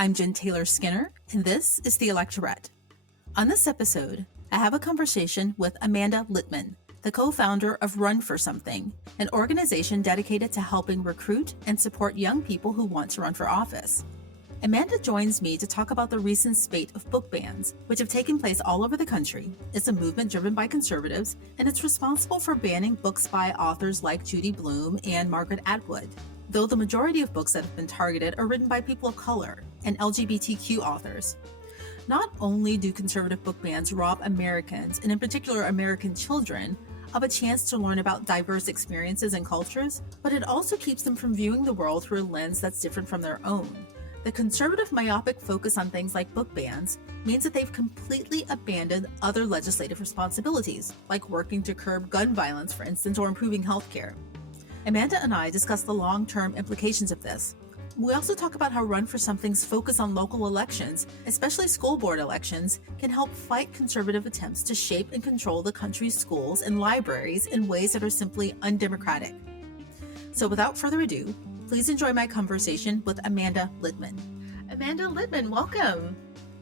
I'm Jen Taylor Skinner, and this is the Electorette. On this episode, I have a conversation with Amanda Litman, the co-founder of Run for Something, an organization dedicated to helping recruit and support young people who want to run for office. Amanda joins me to talk about the recent spate of book bans, which have taken place all over the country. It's a movement driven by conservatives, and it's responsible for banning books by authors like Judy Blume and Margaret Atwood, though the majority of books that have been targeted are written by people of color and LGBTQ authors. Not only do conservative book bans rob Americans, and in particular American children, of a chance to learn about diverse experiences and cultures, but it also keeps them from viewing the world through a lens that's different from their own. The conservative myopic focus on things like book bans means that they've completely abandoned other legislative responsibilities, like working to curb gun violence, for instance, or improving healthcare. Amanda and I discuss the long-term implications of this. We also talk about how Run for Something's focus on local elections, especially school board elections, can help fight conservative attempts to shape and control the country's schools and libraries in ways that are simply undemocratic. So without further ado, please enjoy my conversation with Amanda Litman. Amanda Litman, welcome.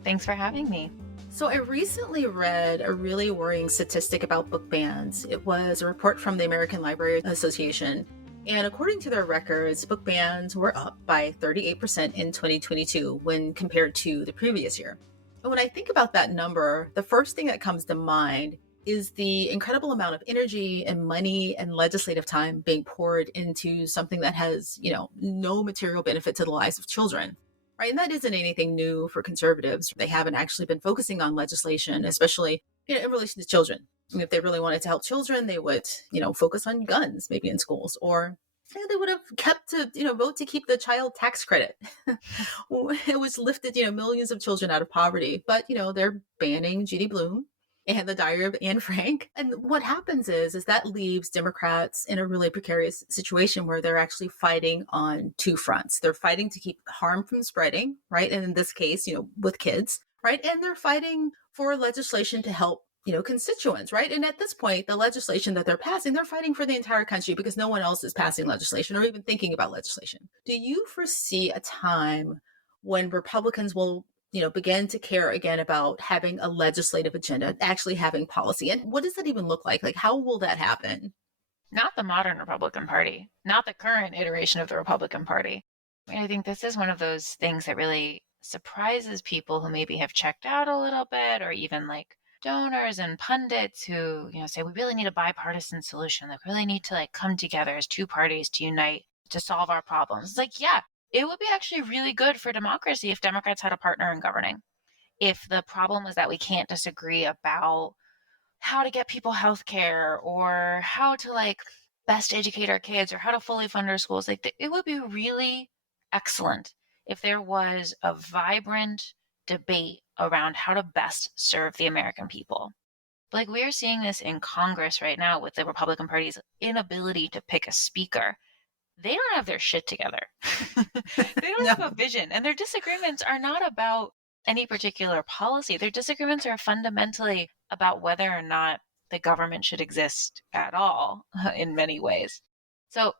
Thanks for having me. So I recently read a really worrying statistic about book bans. It was a report from the American Library Association. And according to their records, book bans were up by 38% in 2022 when compared to the previous year. And when I think about that number, the first thing that comes to mind is the incredible amount of energy and money and legislative time being poured into something that has, no material benefit to the lives of children. Right. And that isn't anything new for conservatives. They haven't actually been focusing on legislation, especially in relation to children. I mean, if they really wanted to help children, they would, focus on guns, maybe in schools, or they would have kept to, vote to keep the child tax credit. It was lifted, millions of children out of poverty. But, they're banning Judy Blume and the Diary of Anne Frank. And what happens is that leaves Democrats in a really precarious situation where they're actually fighting on two fronts. They're fighting to keep harm from spreading, right? And in this case, with kids, right? And they're fighting for legislation to help constituents, right? And at this point, the legislation that they're passing, they're fighting for the entire country because no one else is passing legislation or even thinking about legislation. Do you foresee a time when Republicans will, begin to care again about having a legislative agenda, actually having policy? And what does that even look like? Like, how will that happen? Not the modern Republican Party, not the current iteration of the Republican Party. I think this is one of those things that really surprises people who maybe have checked out a little bit, or even like donors and pundits who, say we really need a bipartisan solution, like really need to come together as two parties to unite to solve our problems. It's like, yeah, it would be actually really good for democracy if Democrats had a partner in governing. If the problem was that we can't disagree about how to get people health care or how to best educate our kids or how to fully fund our schools, it would be really excellent if there was a vibrant debate around how to best serve the American people. But we're seeing this in Congress right now with the Republican Party's inability to pick a speaker. They don't have their shit together. They don't have a vision. And their disagreements are not about any particular policy. Their disagreements are fundamentally about whether or not the government should exist at all in many ways. So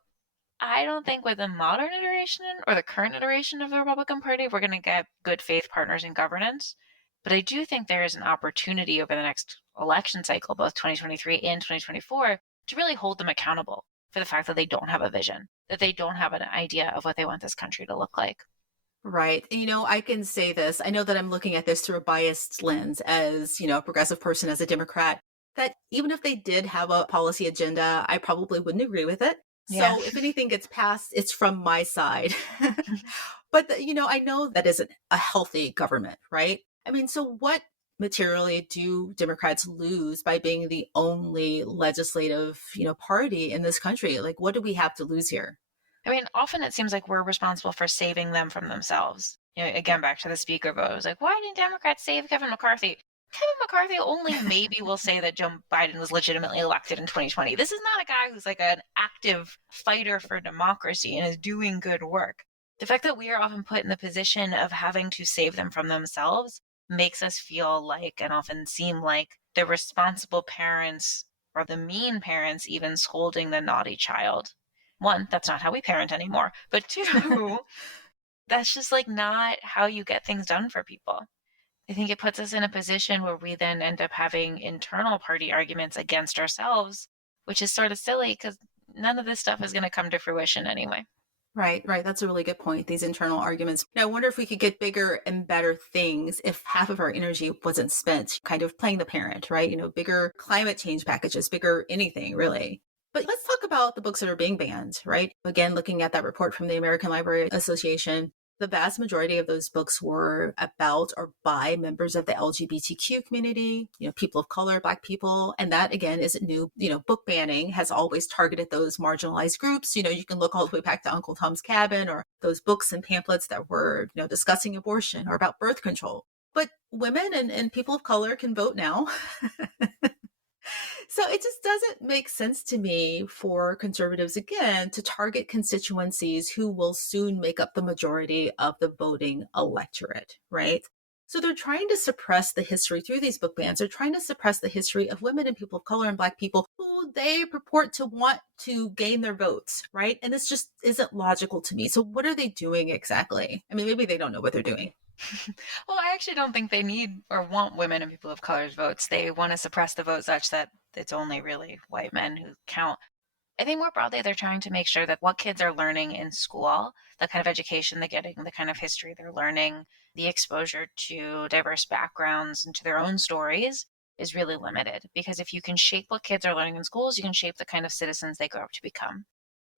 I don't think with the modern iteration or the current iteration of the Republican Party, we're going to get good faith partners in governance. But I do think there is an opportunity over the next election cycle, both 2023 and 2024, to really hold them accountable for the fact that they don't have a vision, that they don't have an idea of what they want this country to look like. Right. I can say this. I know that I'm looking at this through a biased lens as, a progressive person, as a Democrat, that even if they did have a policy agenda, I probably wouldn't agree with it. Yeah. So if anything gets passed, it's from my side. But, I know that isn't a healthy government, right? I mean, so what materially do Democrats lose by being the only legislative, party in this country? Like, what do we have to lose here? I mean, often it seems like we're responsible for saving them from themselves. Again, back to the speaker vote. It was like, why didn't Democrats save Kevin McCarthy? Kevin McCarthy only maybe will say that Joe Biden was legitimately elected in 2020. This is not a guy who's an active fighter for democracy and is doing good work. The fact that we are often put in the position of having to save them from themselves makes us feel like, and often seem like, the responsible parents or the mean parents even scolding the naughty child. One, that's not how we parent anymore. But two, That's just like not how you get things done for people. I think it puts us in a position where we then end up having internal party arguments against ourselves, which is sort of silly because none of this stuff is going to come to fruition anyway. Right, right. That's a really good point. These internal arguments. Now, I wonder if we could get bigger and better things if half of our energy wasn't spent kind of playing the parent, right? Bigger climate change packages, bigger anything, really. But let's talk about the books that are being banned, right? Again, looking at that report from the American Library Association, the vast majority of those books were about or by members of the LGBTQ community, people of color, Black people. And that, again, isn't new. Book banning has always targeted those marginalized groups. You can look all the way back to Uncle Tom's Cabin or those books and pamphlets that were, discussing abortion or about birth control. But women and people of color can vote now. So it just doesn't make sense to me for conservatives, again, to target constituencies who will soon make up the majority of the voting electorate, right? So they're trying to suppress the history through these book bans. They're trying to suppress the history of women and people of color and Black people who they purport to want to gain their votes, right? And this just isn't logical to me. So what are they doing exactly? I mean, maybe they don't know what they're doing. Well, I actually don't think they need or want women and people of color's votes. They want to suppress the vote such that it's only really white men who count. I think more broadly, they're trying to make sure that what kids are learning in school, the kind of education they're getting, the kind of history they're learning, the exposure to diverse backgrounds and to their own stories is really limited. Because if you can shape what kids are learning in schools, you can shape the kind of citizens they grow up to become.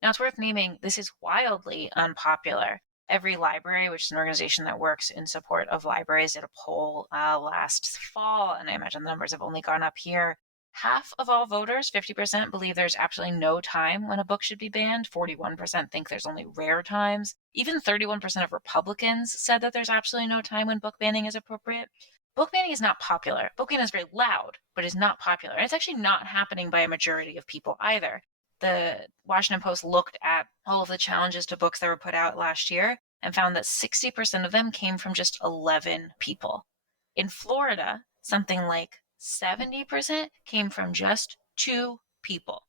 Now, it's worth naming this is wildly unpopular. Every library, which is an organization that works in support of libraries, did a poll last fall, and I imagine the numbers have only gone up here. Half of all voters, 50%, believe there's absolutely no time when a book should be banned. 41% think there's only rare times. Even 31% of Republicans said that there's absolutely no time when book banning is appropriate. Book banning is not popular. Book banning is very loud, but is not popular. And it's actually not happening by a majority of people either. The Washington Post looked at all of the challenges to books that were put out last year and found that 60% of them came from just 11 people. In Florida, something like 70% came from just 2 people.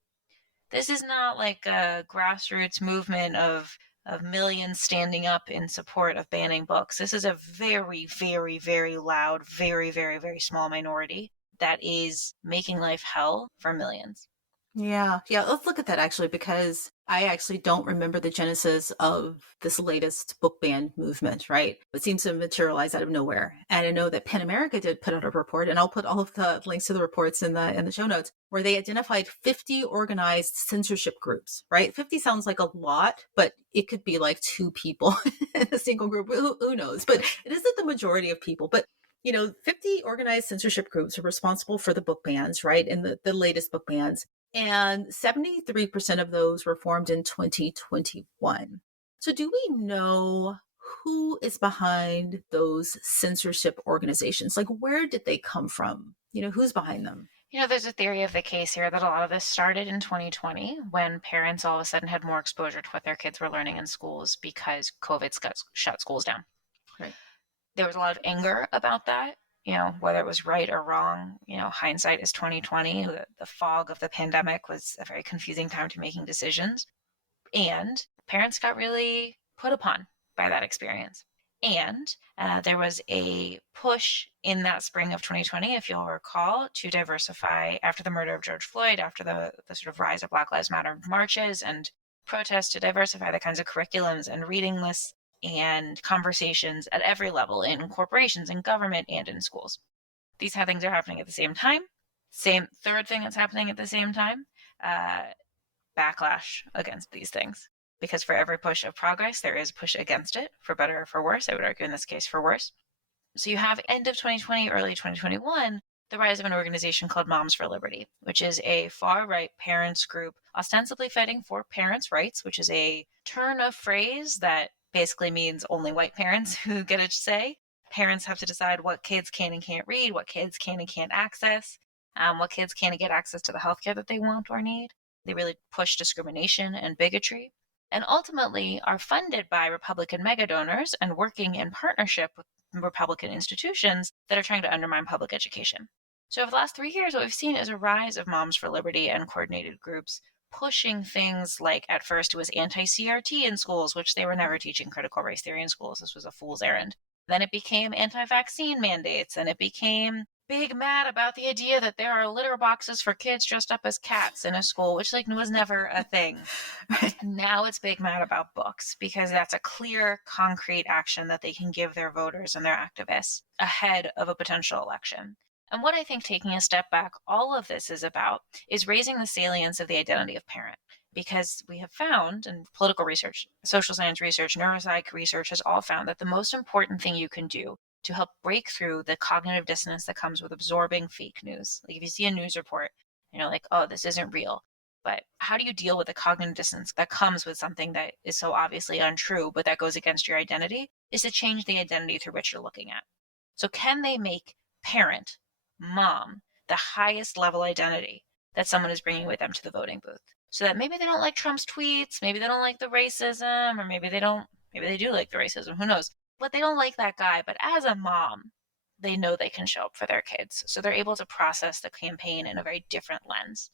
This is not like a grassroots movement of millions standing up in support of banning books. This is a very, very, very loud, very, very, very small minority that is making life hell for millions. Yeah. Let's look at that actually, because I actually don't remember the genesis of this latest book ban movement, right? It seems to materialize out of nowhere. And I know that PEN America did put out a report, and I'll put all of the links to the reports in the show notes, where they identified 50 organized censorship groups, right? 50 sounds like a lot, but it could be like 2 people in a single group. Who knows? But it isn't the majority of people. But 50 organized censorship groups are responsible for the book bans, right? And the latest book bans. And 73% of those were formed in 2021. So do we know who is behind those censorship organizations? Like, where did they come from? Who's behind them? There's a theory of the case here that a lot of this started in 2020 when parents all of a sudden had more exposure to what their kids were learning in schools because COVID shut schools down. Right. There was a lot of anger about that, whether it was right or wrong. Hindsight is 2020. The fog of the pandemic was a very confusing time to making decisions. And parents got really put upon by that experience. And there was a push in that spring of 2020, if you'll recall, to diversify after the murder of George Floyd, after the sort of rise of Black Lives Matter marches and protests, to diversify the kinds of curriculums and reading lists and conversations at every level in corporations, in government, and in schools. These kind of things are happening at the same time. Same third thing that's happening at the same time, backlash against these things. Because for every push of progress, there is a push against it, for better or for worse. I would argue in this case for worse. So you have end of 2020, early 2021, the rise of an organization called Moms for Liberty, which is a far-right parents group ostensibly fighting for parents' rights, which is a turn of phrase that basically means only white parents who get a say. Parents have to decide what kids can and can't read, what kids can and can't access, what kids can and get access to the healthcare that they want or need. They really push discrimination and bigotry, and ultimately are funded by Republican mega donors and working in partnership with Republican institutions that are trying to undermine public education. So over the last 3 years, what we've seen is a rise of Moms for Liberty and coordinated groups pushing things like, at first it was anti-CRT in schools, which they were never teaching critical race theory in schools. This was a fool's errand. Then it became anti-vaccine mandates, and it became big mad about the idea that there are litter boxes for kids dressed up as cats in a school, which like was never a thing. Right. Now it's big mad about books because that's a clear, concrete action that they can give their voters and their activists ahead of a potential election. And what I think, taking a step back, all of this is about is raising the salience of the identity of parent. Because we have found, and political research, social science research, neuropsych research has all found that the most important thing you can do to help break through the cognitive dissonance that comes with absorbing fake news. Like if you see a news report, like, oh, this isn't real. But how do you deal with the cognitive dissonance that comes with something that is so obviously untrue, but that goes against your identity, is to change the identity through which you're looking at. So can they make parent, mom, the highest level identity that someone is bringing with them to the voting booth? So that maybe they don't like Trump's tweets, maybe they don't like the racism, or maybe they do like the racism, who knows? But they don't like that guy. But as a mom, they know they can show up for their kids. So they're able to process the campaign in a very different lens.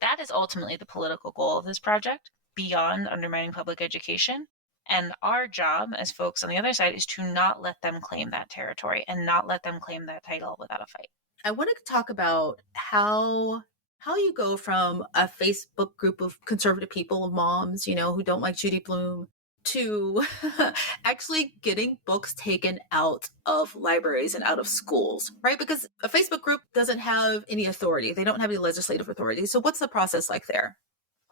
That is ultimately the political goal of this project, beyond undermining public education. And our job as folks on the other side is to not let them claim that territory and not let them claim that title without a fight. I wanted to talk about how you go from a Facebook group of conservative people, of moms, who don't like Judy Blume, to actually getting books taken out of libraries and out of schools, right? Because a Facebook group doesn't have any authority. They don't have any legislative authority. So what's the process like there?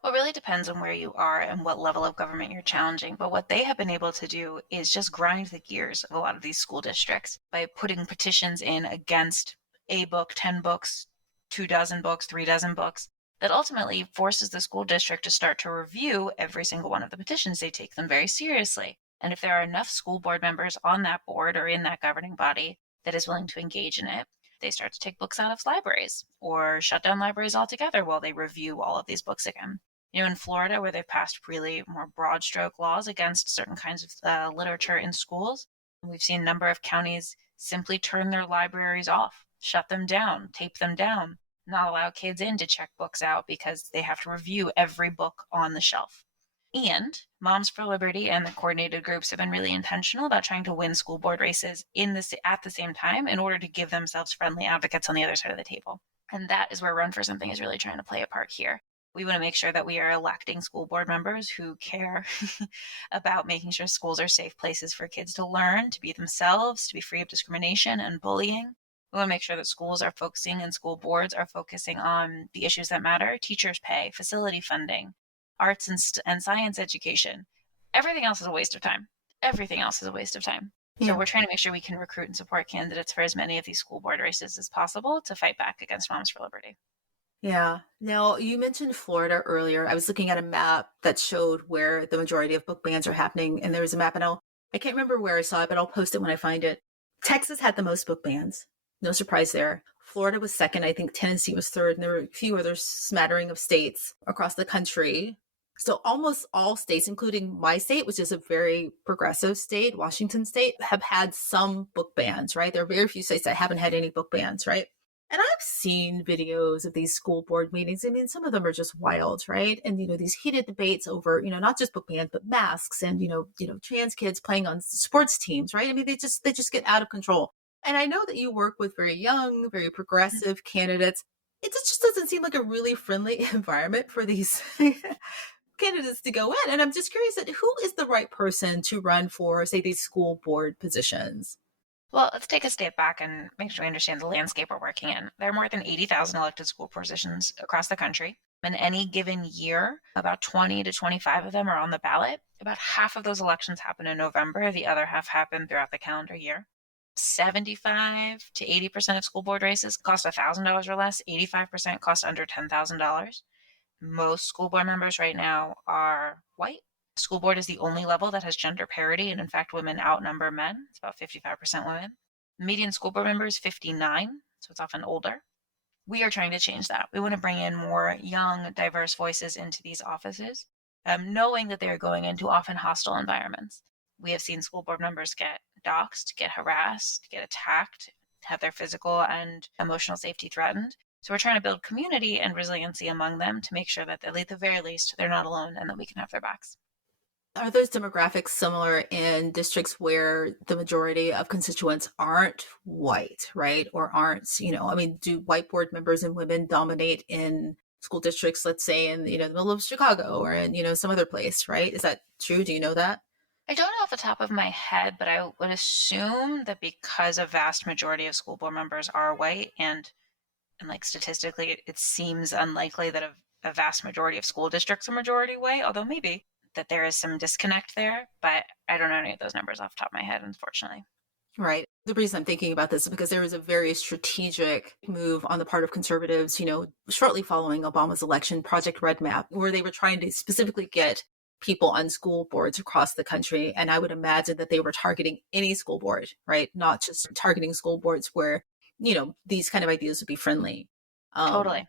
Well, it really depends on where you are and what level of government you're challenging. But what they have been able to do is just grind the gears of a lot of these school districts by putting petitions in against a book, 10 books, 24 books, 36 books, that ultimately forces the school district to start to review every single one of the petitions. They take them very seriously. And if there are enough school board members on that board or in that governing body that is willing to engage in it, they start to take books out of libraries or shut down libraries altogether while they review all of these books again. In Florida, where they've passed really more broad stroke laws against certain kinds of literature in schools, we've seen a number of counties simply turn their libraries off, shut them down, tape them down, not allow kids in to check books out because they have to review every book on the shelf. And Moms for Liberty and the coordinated groups have been really intentional about trying to win school board races at the same time in order to give themselves friendly advocates on the other side of the table. And that is where Run for Something is really trying to play a part here. We want to make sure that we are electing school board members who care about making sure schools are safe places for kids to learn, to be themselves, to be free of discrimination and bullying. We want to make sure that schools are focusing and school boards are focusing on the issues that matter: teachers' pay, facility funding, arts and science education. Everything else is a waste of time. Everything else is a waste of time. Yeah. So we're trying to make sure we can recruit and support candidates for as many of these school board races as possible to fight back against Moms for Liberty. Yeah. Now, you mentioned Florida earlier. I was looking at a map that showed where the majority of book bans are happening. And there was a map, and I can't remember where I saw it, but I'll post it when I find it. Texas had the most book bans. No surprise there. Florida was second. I think Tennessee was third. And there were a few other smattering of states across the country. So almost all states, including my state, which is a very progressive state, Washington state, have had some book bans, right? There are very few states that haven't had any book bans, right? And I've seen videos of these school board meetings. I mean, some of them are just wild, right? And, these heated debates over, not just book bans, but masks and, trans kids playing on sports teams, right? I mean, they just get out of control. And I know that you work with very young, very progressive candidates. It just doesn't seem like a really friendly environment for these candidates to go in. And I'm just curious that who is the right person to run for, say, these school board positions? Well, let's take a step back and make sure we understand the landscape we're working in. There are more than 80,000 elected school positions across the country. In any given year, about 20 to 25 of them are on the ballot. About half of those elections happen in November. The other half happen throughout the calendar year. 75 to 80% of school board races cost $1,000 or less. 85% cost under $10,000. Most school board members right now are white. School board is the only level that has gender parity, and in fact, women outnumber men. It's about 55% women. The median school board member is 59, so it's often older. We are trying to change that. We want to bring in more young, diverse voices into these offices, knowing that they are going into often hostile environments. We have seen school board members get doxxed, get harassed, get attacked, have their physical and emotional safety threatened. So we're trying to build community and resiliency among them to make sure that at the very least they're not alone and that we can have their backs. Are those demographics similar in districts where the majority of constituents aren't white, right? Or aren't, I mean, do white board members and women dominate in school districts, let's say in, the middle of Chicago or in, some other place, right? Is that true? Do you know that? I don't know off the top of my head, but I would assume that because a vast majority of school board members are white and like statistically it seems unlikely that a vast majority of school districts are majority white, although maybe that there is some disconnect there, but I don't know any of those numbers off the top of my head, unfortunately. Right. The reason I'm thinking about this is because there was a very strategic move on the part of conservatives, shortly following Obama's election, Project Red Map, where they were trying to specifically get people on school boards across the country. And I would imagine that they were targeting any school board, right? Not just targeting school boards where, these kind of ideas would be friendly. Totally.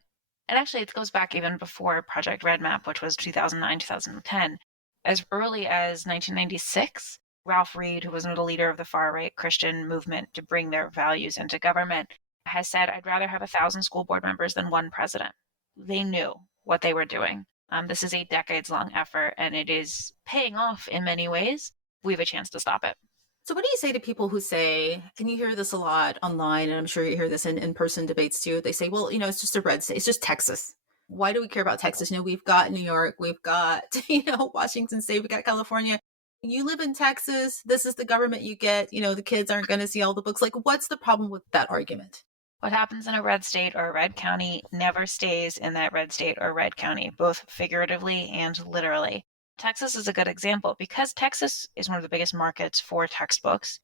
And actually, it goes back even before Project Red Map, which was 2009, 2010. As early as 1996, Ralph Reed, who was the leader of the far-right Christian movement to bring their values into government, has said, I'd rather have 1,000 school board members than one president. They knew what they were doing. This is a decades-long effort, and it is paying off in many ways. We have a chance to stop it. So what do you say to people who say, and you hear this a lot online, and I'm sure you hear this in in-person debates too, they say, well, it's just a red state. It's just Texas. Why do we care about Texas? We've got New York, we've got, Washington State, we've got California. You live in Texas. This is the government you get. The kids aren't going to see all the books. Like, what's the problem with that argument? What happens in a red state or a red county never stays in that red state or red county, both figuratively and literally. Texas is a good example because Texas is one of the biggest markets for textbooks.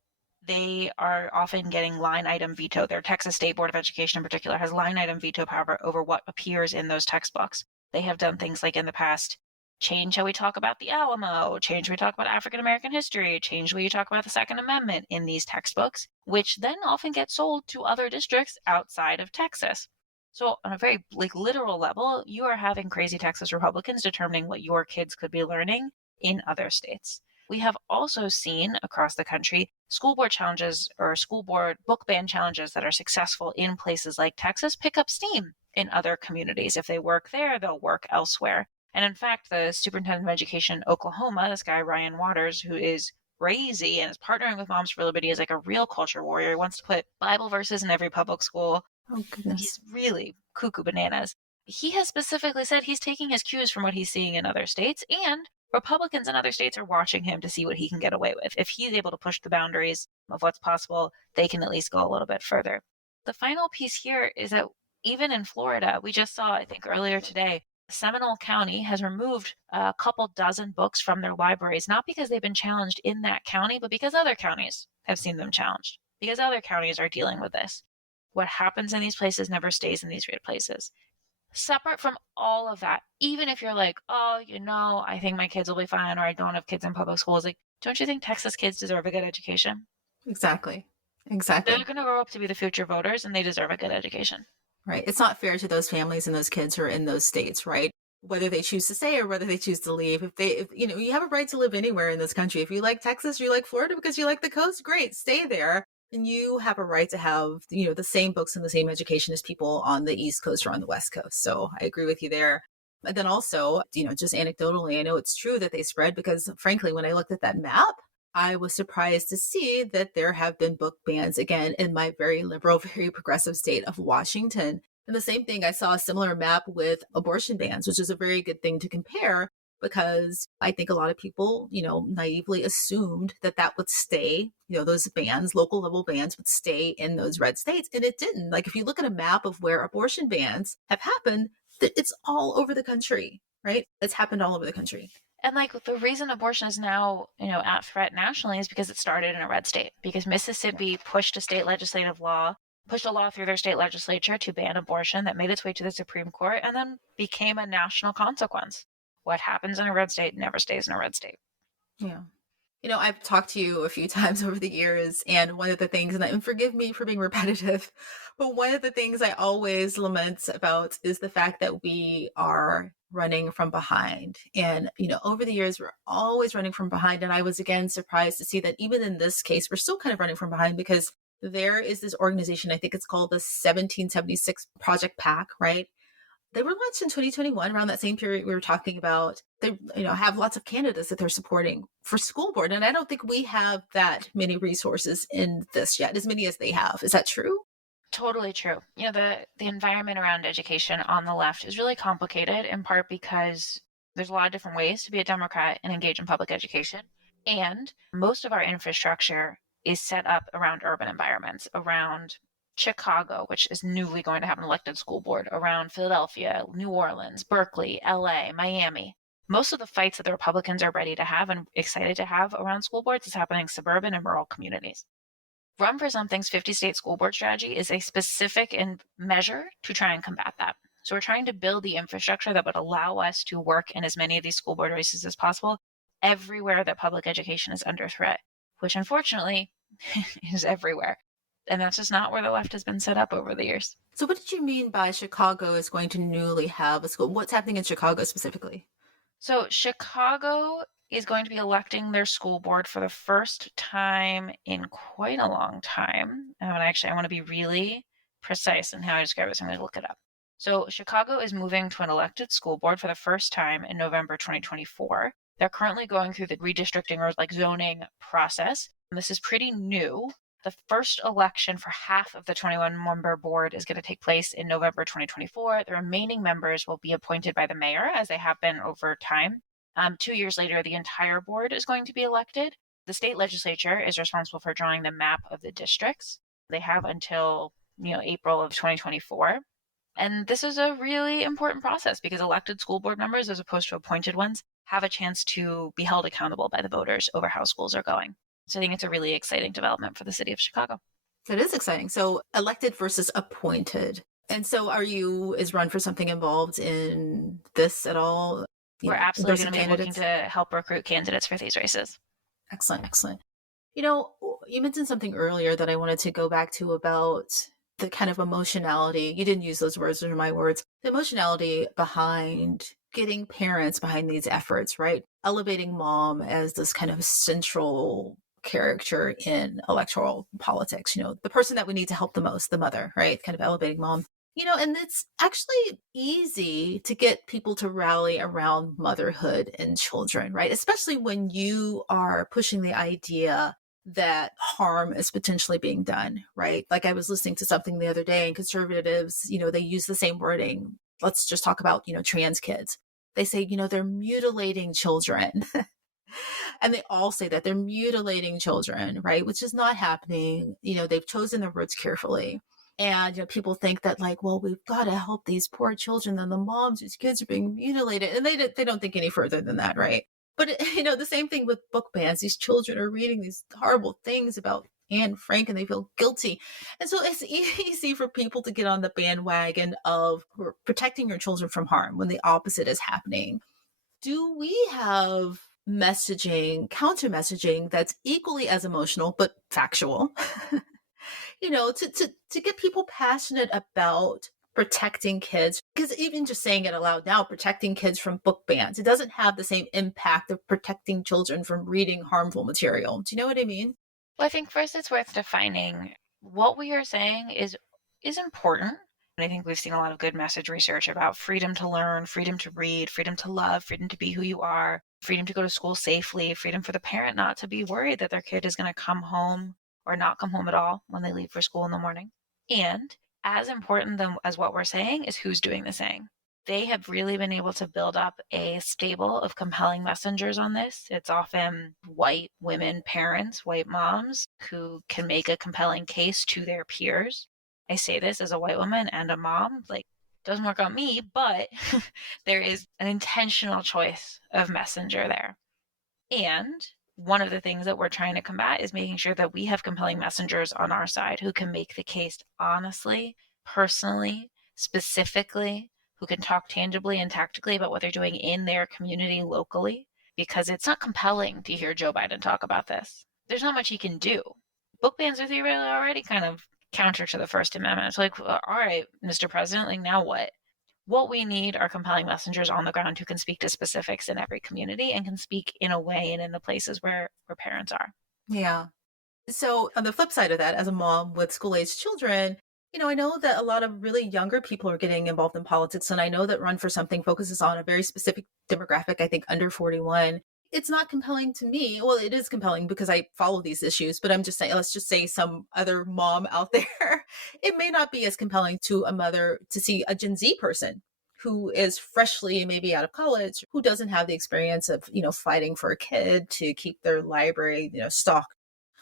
They are often getting line item veto. Their Texas State Board of Education in particular has line item veto power over what appears in those textbooks. They have done things like in the past, change how we talk about the Alamo, change how we talk about African American history, change the way you talk about the Second Amendment in these textbooks, which then often get sold to other districts outside of Texas. So on a very literal level, you are having crazy Texas Republicans determining what your kids could be learning in other states. We have also seen across the country school board challenges or school board book ban challenges that are successful in places like Texas pick up steam in other communities. If they work there, they'll work elsewhere. And in fact, the superintendent of education in Oklahoma, this guy, Ryan Waters, who is crazy and is partnering with Moms for Liberty as like a real culture warrior, he wants to put Bible verses in every public school. Oh, goodness. He's really cuckoo bananas. He has specifically said he's taking his cues from what he's seeing in other states, and Republicans in other states are watching him to see what he can get away with. If he's able to push the boundaries of what's possible, they can at least go a little bit further. The final piece here is that even in Florida, we just saw, I think earlier today, Seminole County has removed a couple dozen books from their libraries, not because they've been challenged in that county, but because other counties have seen them challenged, because other counties are dealing with this. What happens in these places never stays in these weird places. Separate from all of that, even if you're like, oh, I think my kids will be fine, or I don't have kids in public schools, like, don't you think Texas kids deserve a good education? Exactly. They're going to grow up to be the future voters, and they deserve a good education. Right. It's not fair to those families and those kids who are in those states, right? Whether they choose to stay or whether they choose to leave. If you have a right to live anywhere in this country. If you like Texas, you like Florida because you like the coast, great, stay there. And you have a right to have, the same books and the same education as people on the East Coast or on the West Coast. So I agree with you there. But then also, just anecdotally, I know it's true that they spread because frankly, when I looked at that map, I was surprised to see that there have been book bans again in my very liberal, very progressive state of Washington. And the same thing, I saw a similar map with abortion bans, which is a very good thing to compare because I think a lot of people, naively assumed that that would stay, those bans, local level bans would stay in those red states. And it didn't. Like if you look at a map of where abortion bans have happened, it's all over the country, right? It's happened all over the country. And the reason abortion is now, at threat nationally is because it started in a red state, because Mississippi pushed a law through their state legislature to ban abortion that made its way to the Supreme Court and then became a national consequence. What happens in a red state never stays in a red state. Yeah. I've talked to you a few times over the years, and one of the things, and forgive me for being repetitive, but one of the things I always lament about is the fact that we are running from behind. And, over the years, we're always running from behind. And I was again surprised to see that even in this case, we're still kind of running from behind because there is this organization, I think it's called the 1776 Project PAC, right? They were launched in 2021, around that same period we were talking about. They, have lots of candidates that they're supporting for school board. And I don't think we have that many resources in this yet, as many as they have. Is that true? Totally true. The environment around education on the left is really complicated, in part because there's a lot of different ways to be a Democrat and engage in public education. And most of our infrastructure is set up around urban environments, around Chicago, which is newly going to have an elected school board, around Philadelphia, New Orleans, Berkeley, LA, Miami. Most of the fights that the Republicans are ready to have and excited to have around school boards is happening in suburban and rural communities. Run for Something's 50-state school board strategy is a specific measure to try and combat that. So we're trying to build the infrastructure that would allow us to work in as many of these school board races as possible everywhere that public education is under threat, which unfortunately is everywhere. And that's just not where the left has been set up over the years. So what did you mean by Chicago is going to newly have a school? What's happening in Chicago specifically? So Chicago is going to be electing their school board for the first time in quite a long time. And I want to be really precise in how I describe it, so I'm going to look it up. So Chicago is moving to an elected school board for the first time in November 2024. They're currently going through the redistricting or zoning process. And this is pretty new. The first election for half of the 21-member board is going to take place in November 2024. The remaining members will be appointed by the mayor, as they have been over time. 2 years later, the entire board is going to be elected. The state legislature is responsible for drawing the map of the districts. They have until April of 2024. And this is a really important process because elected school board members, as opposed to appointed ones, have a chance to be held accountable by the voters over how schools are going. So I think it's a really exciting development for the city of Chicago. That is exciting. So elected versus appointed. And so is Run for Something involved in this at all? We're absolutely going to be looking to help recruit candidates for these races. Excellent, excellent. You mentioned something earlier that I wanted to go back to about the kind of emotionality. You didn't use those words, those are my words. The emotionality behind getting parents behind these efforts, right? Elevating mom as this kind of central character in electoral politics, the person that we need to help the most, the mother, right? Kind of elevating mom. And it's actually easy to get people to rally around motherhood and children, right? Especially when you are pushing the idea that harm is potentially being done, right? Like I was listening to something the other day, and conservatives, they use the same wording. Let's just talk about, trans kids. They say, they're mutilating children. And they all say that they're mutilating children, right? Which is not happening. They've chosen their words carefully. And, people think that we've got to help these poor children and the moms whose kids are being mutilated. And they don't think any further than that, right? But, the same thing with book bans. These children are reading these horrible things about Anne Frank and they feel guilty. And so it's easy for people to get on the bandwagon of protecting your children from harm when the opposite is happening. Do we have counter messaging that's equally as emotional but factual? To get people passionate about protecting kids, because even just saying it aloud now, protecting kids from book bans, it doesn't have the same impact of protecting children from reading harmful material. Do you know what I mean? Well, I think first it's worth defining what we are saying is important. And I think we've seen a lot of good message research about freedom to learn, freedom to read, freedom to love, freedom to be who you are, freedom to go to school safely, freedom for the parent not to be worried that their kid is going to come home or not come home at all when they leave for school in the morning. And as important as what we're saying is who's doing the saying. They have really been able to build up a stable of compelling messengers on this. It's often white women parents, white moms, who can make a compelling case to their peers. I say this as a white woman and a mom, doesn't work on me, but there is an intentional choice of messenger there. And one of the things that we're trying to combat is making sure that we have compelling messengers on our side who can make the case honestly, personally, specifically, who can talk tangibly and tactically about what they're doing in their community locally, because it's not compelling to hear Joe Biden talk about this. There's not much he can do. Book bans are theoretically already kind of counter to the First Amendment. It's all right, Mr. President, now what? What we need are compelling messengers on the ground who can speak to specifics in every community and can speak in a way and in the places where parents are. Yeah. So, on the flip side of that, as a mom with school-aged children, I know that a lot of really younger people are getting involved in politics, and I know that Run for Something focuses on a very specific demographic, I think under 41. It's not compelling to me. Well, it is compelling because I follow these issues, but I'm just saying, let's just say some other mom out there, it may not be as compelling to a mother to see a Gen Z person who is freshly maybe out of college, who doesn't have the experience of, fighting for a kid to keep their library, stocked.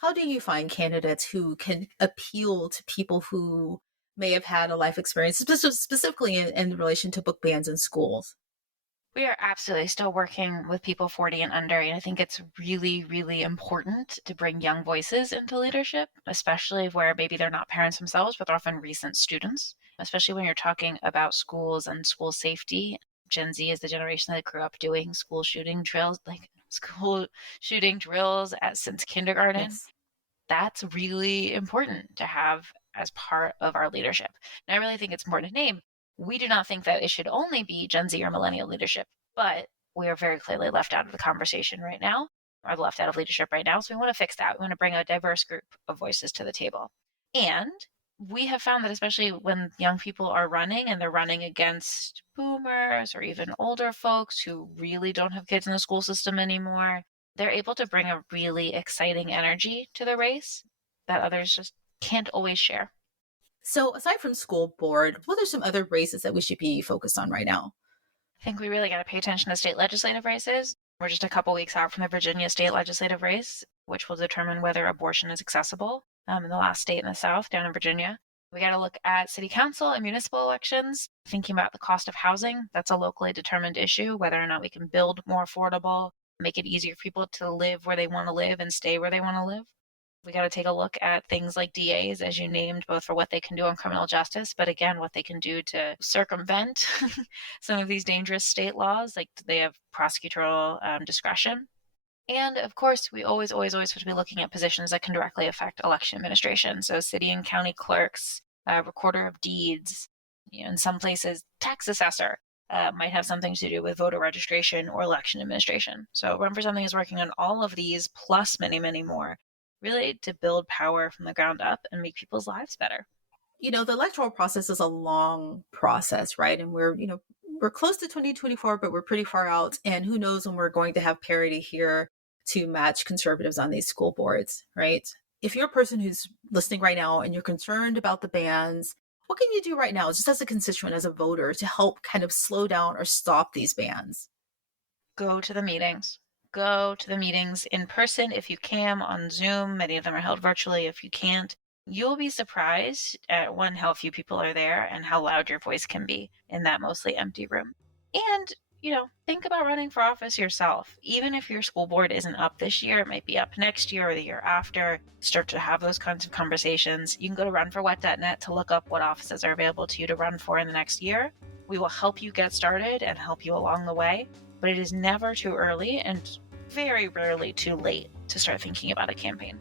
How do you find candidates who can appeal to people who may have had a life experience, specifically in relation to book bans in schools? We are absolutely still working with people 40 and under. And I think it's really, really important to bring young voices into leadership, especially where maybe they're not parents themselves, but they're often recent students, especially when you're talking about schools and school safety. Gen Z is the generation that grew up doing school shooting drills, like school shooting drills since kindergarten. Yes. That's really important to have as part of our leadership. And I really think it's important to name. We do not think that it should only be Gen Z or millennial leadership, but we are very clearly left out of the conversation right now, or left out of leadership right now. So we want to fix that. We want to bring a diverse group of voices to the table. And we have found that especially when young people are running and they're running against boomers or even older folks who really don't have kids in the school system anymore, they're able to bring a really exciting energy to the race that others just can't always share. So, aside from school board, what are some other races that we should be focused on right now? I think we really got to pay attention to state legislative races. We're just a couple weeks out from the Virginia state legislative race, which will determine whether abortion is accessible in the last state in the South, down in Virginia. We got to look at city council and municipal elections, thinking about the cost of housing. That's a locally determined issue, whether or not we can build more affordable, make it easier for people to live where they want to live and stay where they want to live. We got to take a look at things like DAs, as you named, both for what they can do on criminal justice, but again, what they can do to circumvent some of these dangerous state laws, like they have prosecutorial discretion. And of course, we always have to be looking at positions that can directly affect election administration. So city and county clerks, recorder of deeds, in some places, tax assessor. Might have something to do with voter registration or election administration. So Run for Something is working on all of these, plus many, many more, really to build power from the ground up and make people's lives better. The electoral process is a long process, right? And we're close to 2024, but we're pretty far out. And who knows when we're going to have parity here to match conservatives on these school boards, right? If you're a person who's listening right now and you're concerned about the bans, what can you do right now, just as a constituent, as a voter, to help kind of slow down or stop these bans? Go to the meetings. Go to the meetings in person if you can, on Zoom. Many of them are held virtually if you can't. You'll be surprised at one, how few people are there and how loud your voice can be in that mostly empty room. And, think about running for office yourself. Even if your school board isn't up this year, it might be up next year or the year after. Start to have those kinds of conversations. You can go to runforwhat.net to look up what offices are available to you to run for in the next year. We will help you get started and help you along the way. But it is never too early and very rarely too late to start thinking about a campaign.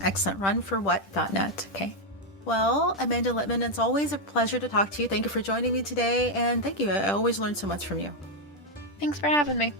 Excellent. Runforwhat.net. Okay. Well, Amanda Litman, it's always a pleasure to talk to you. Thank you for joining me today. And thank you. I always learn so much from you. Thanks for having me.